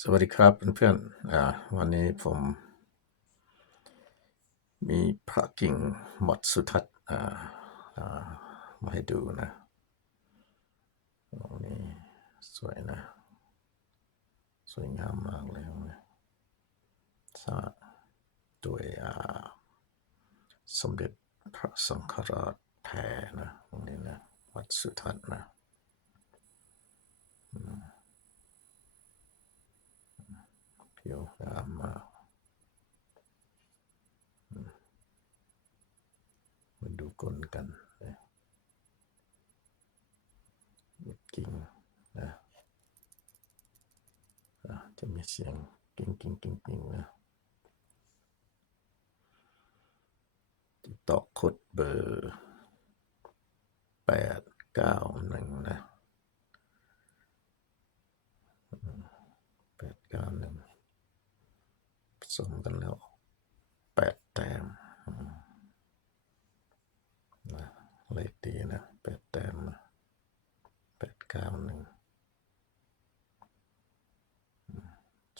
สวัสดีครับเพื่อนๆวันนี้ผม มีพระกิ่งหมดสุทัศน์อ่ามาให้ดูนะตรงนี้สวยนะ สวยงามมากเลยนะสร้างดยอ่าสมเด็จพระสังฆราชแท้นะตรงนี้นะวัดสุทัศน์นะ อยวงามมากมมาดูกลกันนะกิ่งนะอะจะมีเสียงกิ่งกิ่งกิ่งกิ่งนะติดต่อคดเบอร์แปดเก้าหนึ่งนะแปดเก้าหนึ่งผสมกันแล้วแปดแต้มอืมนะเลขดีนะแปดแต้มนะแปดเก้าหนึ่ง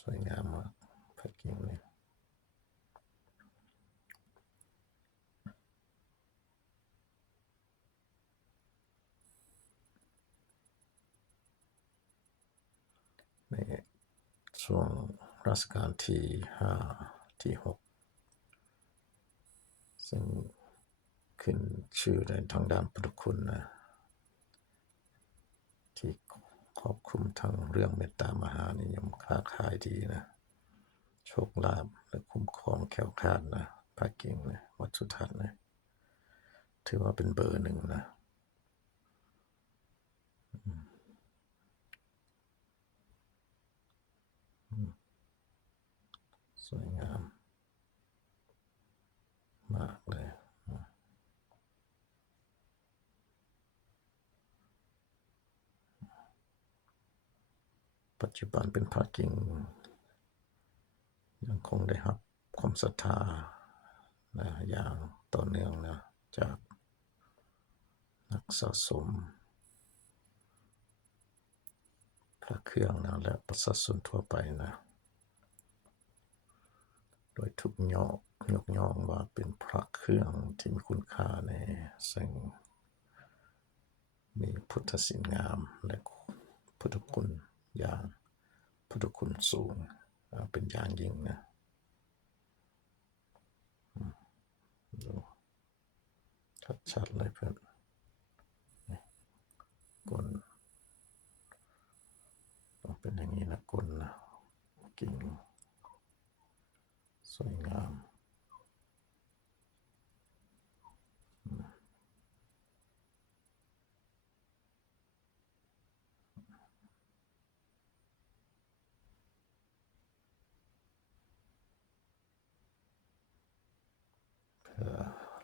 สวยงามมากแพ็กกิ้งเนี่นี่ช่วงรัชกาลที่ห้าที่หกซึ่งขึ้นชื่อในทางด้านพุทธคุณนะ ที่ ครอบคลุมทั้งเรื่องเมตตามหานิยมค้าขายดีนะ โชคลาภและคุ้มครองแคล้วคาดนะพระกิ่งนะวัดสุทัศน์นะถือว่าเป็นเบอร์หนึ่งนะสวยงามมากเลย ปัจจุบันเป็นพระกิ่งยังคงได้รับความศรัทธานะอย่างต่อเนื่องนะจากนักสะสม พระเครื่องนะและประชาชนทั่วไปนะ โดยทุกยอกยกย่องว่าเป็นพระเครื่องที่มีคุณค่าในซึ่งมีพุทธศิลงามและพุทธคุณ อย่างพุทธคุณสูงเป็นอย่างยิ่งนะดูชัดๆเลยเพื่อนกลต้องเป็นอย่างนี้นะกลนะกิ่งสวยงาม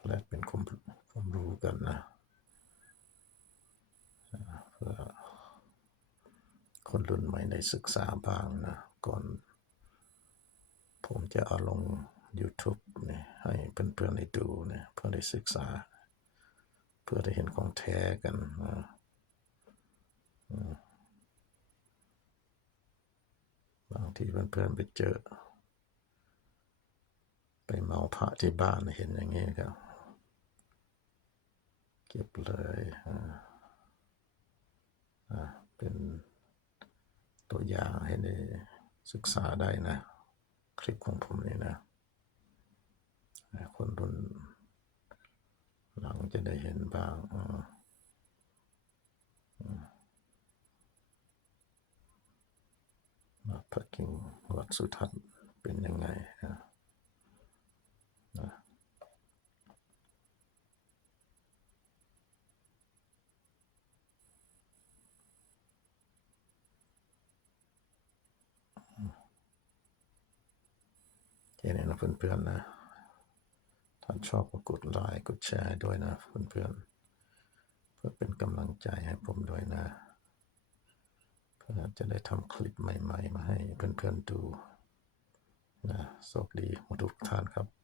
แลกเป็นความความรู้กันนะเพื่อคนรุ่นใหม่ได้ศึกษาบ้างนะ ก่อน ผมจะเอาลง YouTube เนี่ยให้เพื่อนๆได้ดูเนี่ยเพื่อได้ศึกษา เพื่อได้เห็นของแท้กันนะบางทีเพื่อนๆไปเจอ ไปเมาพระที่บ้านเห็นอย่างนี้ก็ เก็บเลยอ่าเป็นตัวอย่างให้ได้ศึกษาได้นะ คลิปของผมนี่นะ คนรุ่นหลังจะได้เห็นบ้างมว่าพระกิ่งวัดสุทัศน์เป็นยังไงนะ แค่นี้นะเพื่อนๆนะถ้าชอบก็กดไลค์กดแชร์ด้วยนะเพื่อนๆ เพื่อเป็นกำลังใจให้ผมด้วยนะ เพื่อจะได้ทำคลิปใหม่ ๆ มาให้เพื่อนๆดูนะโชคดีหมดทุกท่านครับ